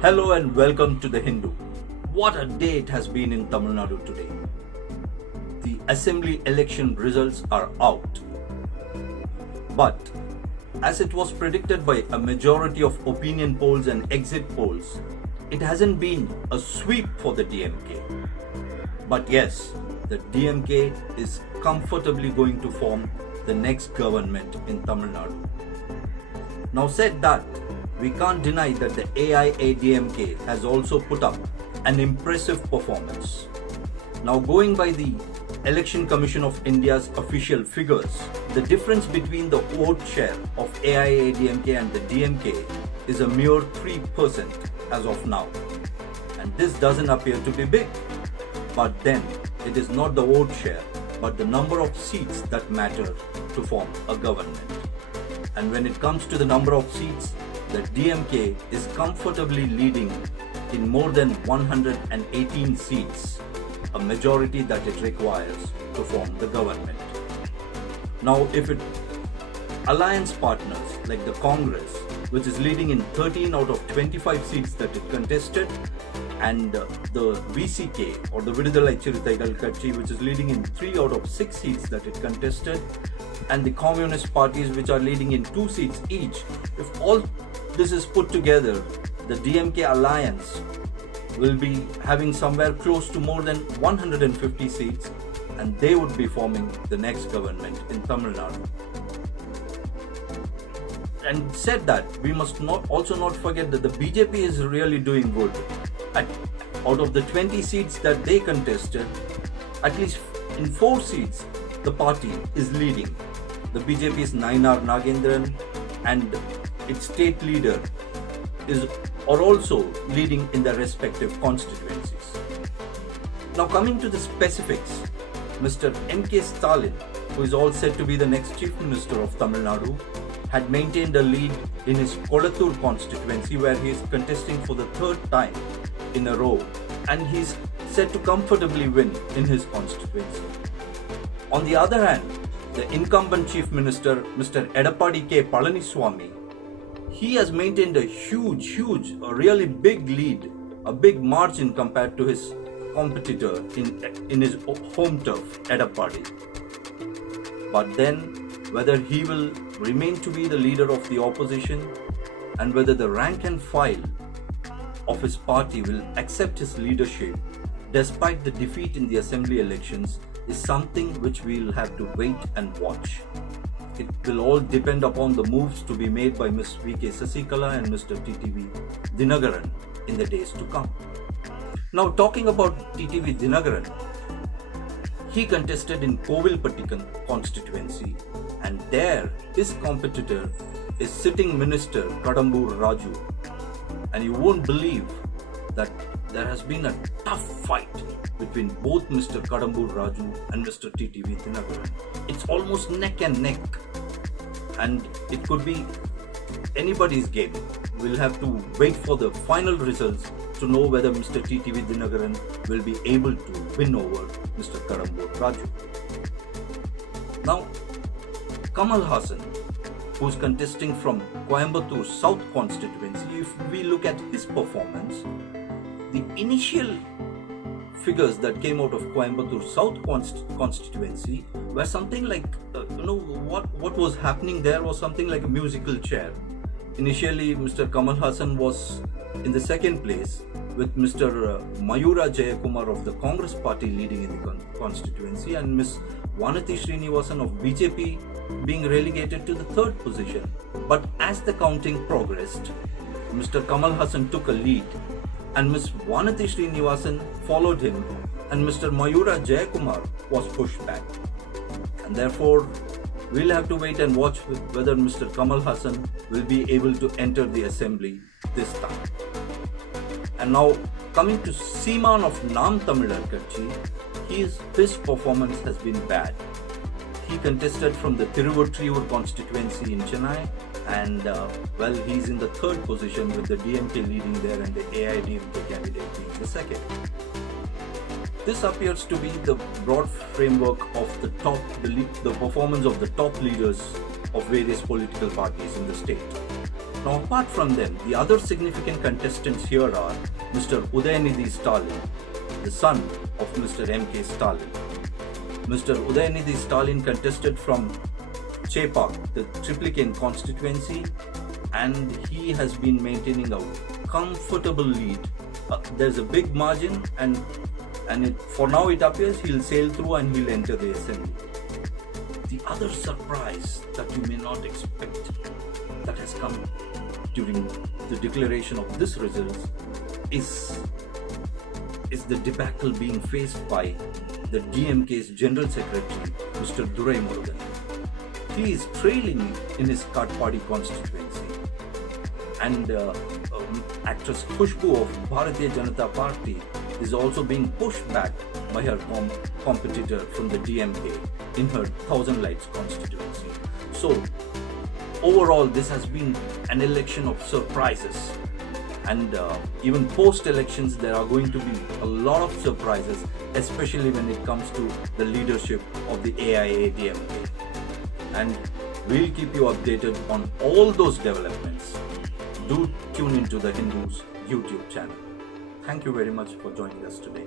Hello and welcome to The Hindu. What a day it has been in Tamil Nadu today. The assembly election results are out. But as it was predicted by a majority of opinion polls and exit polls, it hasn't been a sweep for the DMK. But yes, the DMK is comfortably going to form the next government in Tamil Nadu. Now said that, we can't deny that the AIADMK has also put up an impressive performance. Now going by the Election Commission of India's official figures, the difference between the vote share of AIADMK and the DMK is a mere 3% as of now. And this doesn't appear to be big. But then, it is not the vote share, but the number of seats that matter to form a government. And when it comes to the number of seats, the DMK is comfortably leading in more than 118 seats, a majority that it requires to form the government. Now, if alliance partners like the Congress, which is leading in 13 out of 25 seats that it contested, and the VCK or the Vidudalai Chirutaigal Katchi, which is leading in 3 out of 6 seats that it contested, and the communist parties which are leading in 2 seats each, if all this is put together, the DMK alliance will be having somewhere close to more than 150 seats, and they would be forming the next government in Tamil Nadu. And said that, we must also not forget that the BJP is really doing good. Out of the 20 seats that they contested, at least in 4 seats, the party is leading. The BJP's Nainar Nagendran and its state leader are also leading in their respective constituencies. Now coming to the specifics, Mr. M K Stalin, who is all said to be the next Chief Minister of Tamil Nadu, had maintained a lead in his Kolattur constituency, where he is contesting for the 3rd time in a row, and he's said to comfortably win in his constituency. On the other hand, the incumbent Chief Minister, Mr. Edappadi K. Palaniswamy, he has maintained a a really big lead, a big margin compared to his competitor in his home turf, Edappadi. But then, whether he will remain to be the leader of the opposition, and whether the rank and file of his party will accept his leadership despite the defeat in the assembly elections, is something which we will have to wait and watch. It will all depend upon the moves to be made by Ms. V.K. Sasikala and Mr. TTV Dhinakaran in the days to come. Now talking about TTV Dhinakaran, he contested in Kovilpatti constituency, and there his competitor is sitting Minister Kadambur Raju. And you won't believe that there has been a tough fight between both Mr. Kadambur Raju and Mr. TTV Dhinakaran. It's almost neck and neck, and it could be anybody's game. We'll have to wait for the final results to know whether Mr. TTV Dhinakaran will be able to win over Mr. Kadambur Raju. Now, Kamal Haasan, who's contesting from Coimbatore South constituency, if we look at his performance, the initial figures that came out of Coimbatore South constituency were something like, what was happening there was something like a musical chair. Initially, Mr. Kamal Haasan was in the 2nd place, with Mr. Mayura Jayakumar of the Congress party leading in the constituency, and Ms. Vanati Srinivasan of BJP being relegated to the 3rd position. But as the counting progressed, Mr. Kamal Haasan took a lead, and Ms. Vanati Srinivasan followed him, and Mr. Mayura Jayakumar was pushed back. And therefore, we'll have to wait and watch whether Mr. Kamal Haasan will be able to enter the assembly this time. And now, coming to Seeman of Nam Tamilar Katchi, his performance has been bad. He contested from the Tiruvottriyur constituency in Chennai, and he's in the 3rd position, with the DMK leading there and the AIADMK candidate being the 2nd. This appears to be the broad framework of the performance of the top leaders of various political parties in the state. Now, apart from them, the other significant contestants here are Mr. Udayanidhi Stalin, the son of Mr. M K Stalin. Mr. Udayanidhi Stalin contested from Chepak, the Triplicane constituency, and he has been maintaining a comfortable lead. There's a big margin, and for now it appears he'll sail through and he'll enter the assembly. The other surprise that you may not expect that has come during the declaration of this results is the debacle being faced by the DMK's General Secretary, Mr. Durai Murugan. He is trailing in his Katpadi constituency, and actress Khushbu of Bharatiya Janata Party is also being pushed back by her competitor from the DMK in her Thousand Lights constituency. So overall, this has been an election of surprises, and even post-elections there are going to be a lot of surprises, especially when it comes to the leadership of the AIADMK. And we'll keep you updated on all those developments. Do tune into the Hindu's YouTube channel. Thank you very much for joining us today.